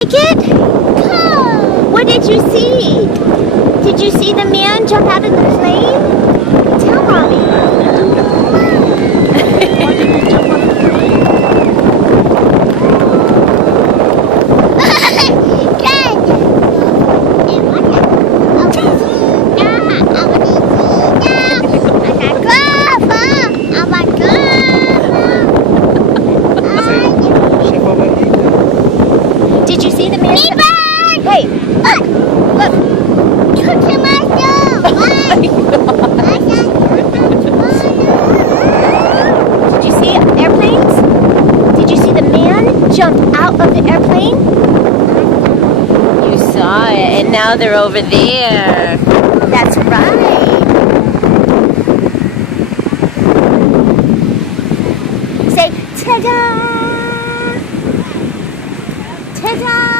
It? What did you see? Did you see the man jump out of the plane? Tell Mommy. Why did he jump out of the plane? Did you see the man? Hey, look, look. Did you see airplanes? Did you see the man jump out of the airplane? You saw it, and now they're over there. That's right. Say, ta-da! Ta-da!